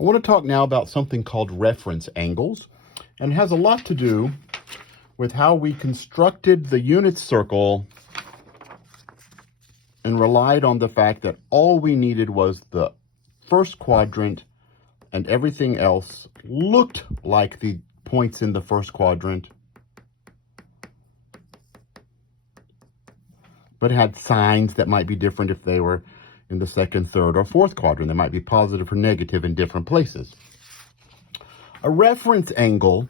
I want to talk now about something called reference angles, and it has a lot to do with how we constructed the unit circle and relied on the fact that all we needed was the first quadrant and everything else looked like the points in the first quadrant, but had signs that might be different if they were in the second, third, or fourth quadrant. They might be positive or negative in different places. A reference angle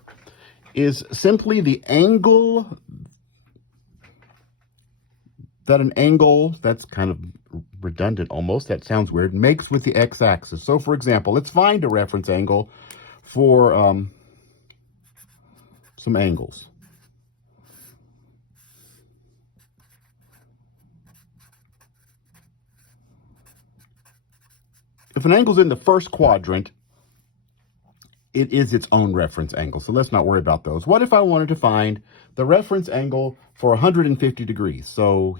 is simply the angle that an angle, that's kind of redundant almost, that sounds weird, makes with the x-axis. So for example, let's find a reference angle for some angles. If an angle's in the first quadrant, it is its own reference angle, so let's not worry about those. What if I wanted to find the reference angle for 150 degrees? So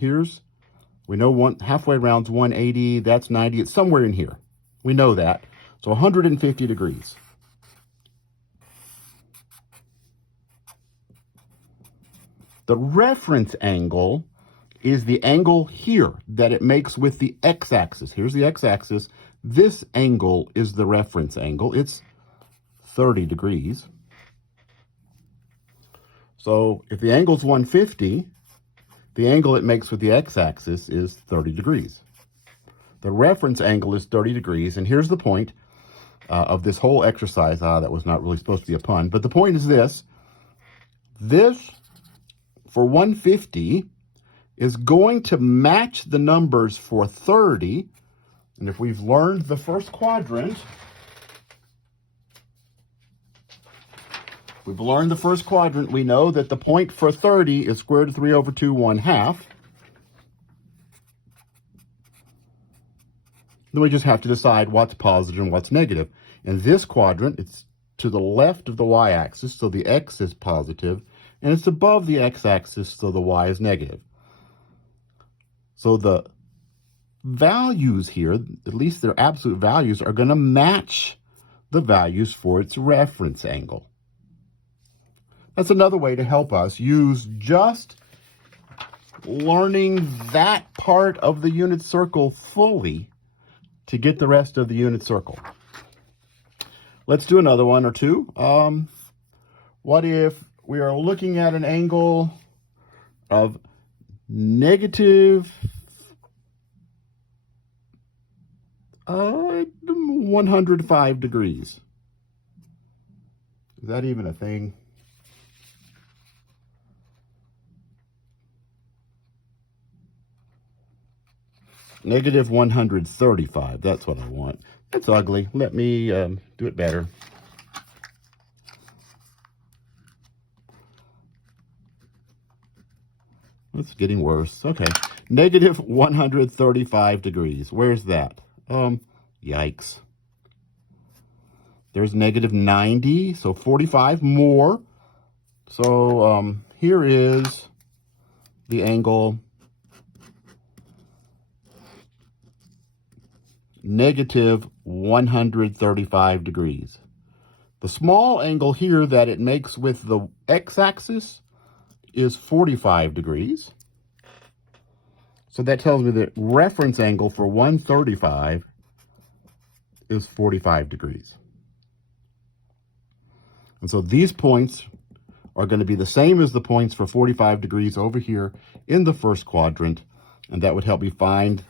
we know halfway around's 180, that's 90, it's somewhere in here. We know that. So 150 degrees. The reference angle is the angle here that it makes with the x-axis. Here's the x-axis. This angle is the reference angle. It's 30 degrees. So if the angle's 150, the angle it makes with the x-axis is 30 degrees. The reference angle is 30 degrees, and here's the point of this whole exercise. That was not really supposed to be a pun, but the point is this. This, for 150, is going to match the numbers for 30, and if we've learned the first quadrant, we know that the point for 30 is square root of 3 over 2, 1/2. Then we just have to decide what's positive and what's negative. In this quadrant, it's to the left of the y-axis, so the x is positive, and it's above the x-axis, so the y is negative. So the values here, at least their absolute values, are going to match the values for its reference angle. That's another way to help us use just learning that part of the unit circle fully to get the rest of the unit circle. Let's do another one or two. What if we are looking at an angle of negative 105 degrees? Is that even a thing? Negative 135, that's what I want. That's ugly. Let me do it better. It's getting worse. Okay, negative 135 degrees. Where's that? Yikes. There's negative 90, so 45 more. So here is the angle negative 135 degrees. The small angle here that it makes with the x-axis is 45 degrees. So that tells me the reference angle for 135 is 45 degrees. And so these points are going to be the same as the points for 45 degrees over here in the first quadrant, and that would help me find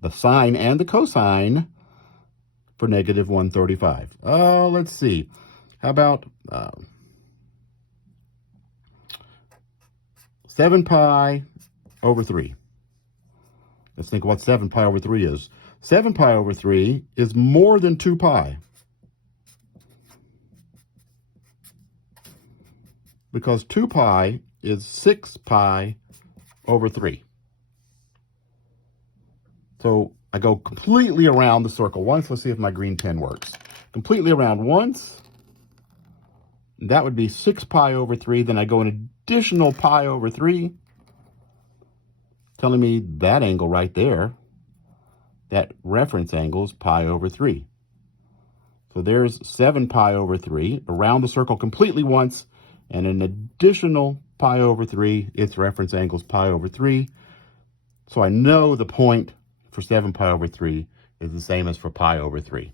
the sine and the cosine for negative 135. Let's see. How about 7 pi over 3? Let's think what 7 pi over 3 is. 7 pi over 3 is more than 2 pi. Because 2 pi is 6 pi over 3. So I go completely around the circle once. Let's see if my green pen works. Completely around once. That would be 6 pi over 3. Then I go an additional pi over 3, telling me that angle right there, that reference angle is pi over 3. So there's 7 pi over 3. Around the circle completely once, and an additional pi over 3. Its reference angle is pi over 3. So I know the point for 7 pi over 3 is the same as for pi over 3.